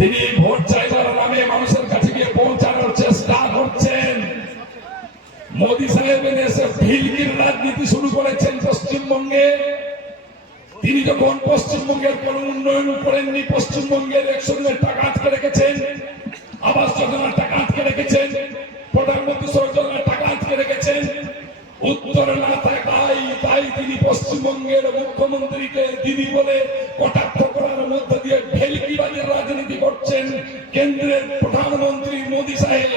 তিনি ভোট চাইবার নামে মানুষের কাছে গিয়ে পৌঁছানোর চেষ্টা করছেন। মোদী সাহেব এসে ভিলকির রাজনীতি শুরু করেছেন পশ্চিমবঙ্গে। তিনি যখন পশ্চিমবঙ্গের কোন উন্নয়ন করেননি, পশ্চিমবঙ্গের 100 দিনের টাকা আটকে রেখেছেন, আবাস যোজনার টাকা আটকে রেখেছেন, প্রধানমন্ত্রী সড়ক যোজনার টাকা আটকে রেখেছেন, উত্তর না থাকায় তাই তিনি পশ্চিমবঙ্গের মুখ্যমন্ত্রীকে দিদি বলে কটাক্ষ করার মধ্য দিয়ে ভেলকিবাজের রাজনীতি করছেন কেন্দ্রের প্রধানমন্ত্রী মোদী সাহেব।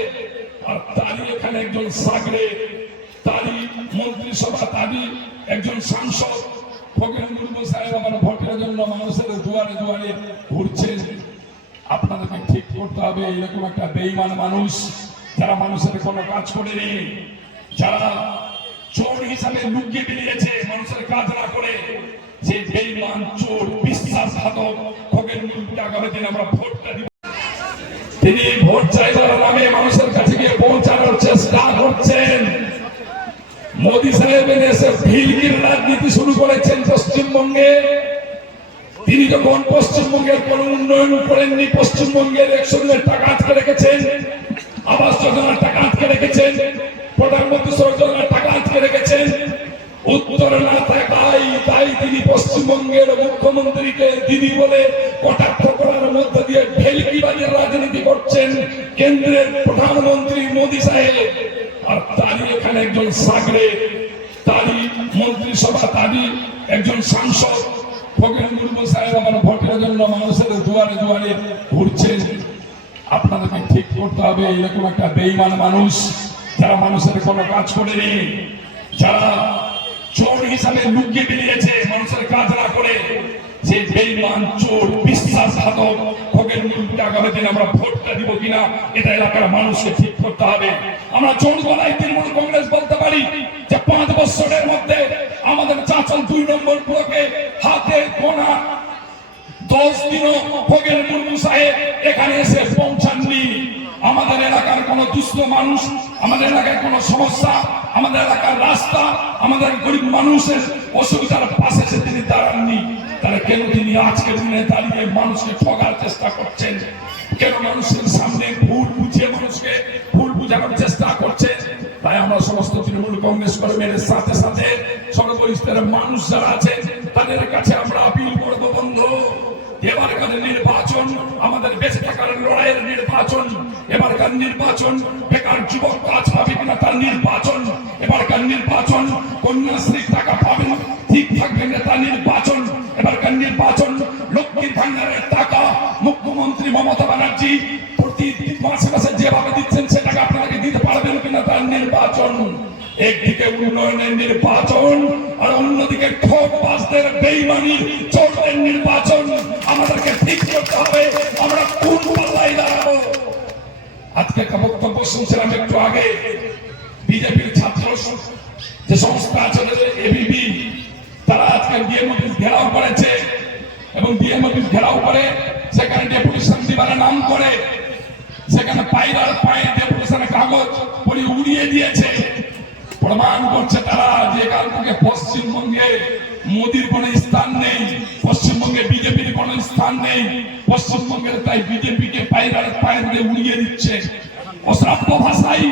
আর তারই এখানে একজন সাগরে, তারই মন্ত্রিসভা, তারই একজন সাংসদ ফকির মুর্মু সাহেব আমার ভোটের জন্য মানুষের দুয়ারে দুয়ারে ঘুরছেন। আপনাদেরকে ঠিক করতে হবে, এরকম একটা বেঈমান মানুষ যারা মানুষের কোনো কাজ করেনি, যারা চোর হিসাবে লুকিয়ে বেরিয়েছে মানুষের কাজ না করে, যে বেঈমান চোর বিশ্বাসঘাতক ফকির মুর্মুকে আগামী দিন আমরা ভোটটা দিব। তিনি ভোট চাইবার নামে মানুষের কাছে গিয়ে পৌঁছানোর চেষ্টা করছেন। মোদী সাহেব এসে ভিলকির রাজনীতি শুরু করেছেন পশ্চিমবঙ্গে। তিনি যখন পশ্চিমবঙ্গের কোন উন্নয়ন করেননি, পশ্চিমবঙ্গের 100 দিনের টাকা আটকে রেখেছেন, আবাস যোজনার টাকা আটকে রেখেছেন, প্রধানমন্ত্রী সড়ক যোজনার টাকা আটকে রেখেছেন, উত্তর না থাকায় তাই তিনি পশ্চিমবঙ্গের মুখ্যমন্ত্রীকে দিদি বলে কটাক্ষ করার মধ্য দিয়ে ভেলকিবাজের রাজনীতি করছেন কেন্দ্রের প্রধানমন্ত্রী মোদী সাহেব। আর তারই এখানে একজন সাগরে, তারই মন্ত্রিসভা, তারই একজন সাংসদ ফকির মুর্মু সাহেব আমার ভোটের জন্য মানুষের দুয়ারে দুয়ারে ঘুরছেন। আপনাদেরকে ঠিক করতে হবে, এরকম একটা বেঈমান মানুষ যারা মানুষের কোনো কাজ করেনি, যারা চোর হিসাবে লুকিয়ে বেরিয়েছে মানুষের কাজ না করে, যে বেঈমান চোর বিশ্বাসঘাতক ফকির মুর্মুকে আগামী দিন আমরা ভোটটা দিব কিনা এটা এলাকার মানুষকে ঠিক করতে হবে। আমরা জোর গলায় তৃণমূল কংগ্রেস বলতে পারি যে 5 বছরের মধ্যে আমাদের চাঁচল 2 নম্বর ব্লকে হাতে গোনা 10 দিনও ফকির মুর্মু সাহেব এখানে এসে পৌঁছাননি। আমাদের এলাকার কোন দুস্থ মানুষ, আমাদের এলাকার কোন সমস্যা, আমাদের এলাকার রাস্তা, আমাদের গরিব মানুষের অসুবিধার পাশে এসে তিনি দাঁড়াননি। তাহলে কেন তিনি আজকের দিনে দাঁড়িয়ে মানুষকে ঠকার চেষ্টা করছেন? কেন মানুষের সামনে ভুল বুঝিয়ে মানুষকে ভুল বুঝানোর চেষ্টা করছেন? তাই আমরা সমস্ত তৃণমূল কংগ্রেস কর্মীদের সাথে সাথে সর্বস্তরের মানুষ যারা আছেন তাদের কাছে আমরা আপিল করবো, বন্ধু এবারকার নির্বাচন আমাদের বেঁচে থাকার লড়াইয়ের নির্বাচন। এবারকার নির্বাচন বেকার যুবক কাজ পাবে কিনা তার নির্বাচন। এবারকার নির্বাচন কন্যাশ্রীর টাকা পাবেন ঠিক থাকবে না তার নির্বাচন। এবারকার নির্বাচন লক্ষ্মীর ভান্ডারের টাকা মুখ্যমন্ত্রী মমতা ব্যানার্জি প্রতি মাসে মাসে যেভাবে দিচ্ছেন সে টাকা আপনাকে দিতে পারবেন কিনা তার নির্বাচন। একদিকে উন্নয়নের নির্বাচন আর অন্যদিকে ঠকবাজদের বেঈমানির চোরদের নির্বাচন। আমাদেরকে ঠিক করতে হবে আমরা কোন পাল্লায় দাঁড়াবো। আজকে একটা বক্তব্য শুনছিলাম একটু আগে, বিজেপির ছাত্র যে সংস্থা আছে এবিপি, তারা আজকে ডিএম অফিস ঘেরাও করেছে এবং ডিএম অফিস ঘেরাও করে সেখানে ডেপুটেশন দিবার নাম করে সেখানে পায়রার পায়ে ডেপুটেশনের কাগজ পড়ি উড়িয়ে দিয়েছে। প্রমাণ করছে তারা যে কাল থেকে পশ্চিমবঙ্গে মোদীর কোন স্থান নেই, পশ্চিমবঙ্গে বিজেপির কোন স্থান নেই, পশ্চিমবঙ্গের তাই বিজেপিকে পায়রার পায়ে দিয়ে উড়িয়ে দিচ্ছে। অশ্রাব্য ভাষায়,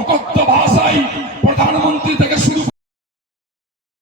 অকথ্য ভাষায় প্রধানমন্ত্রী থেকে শুরু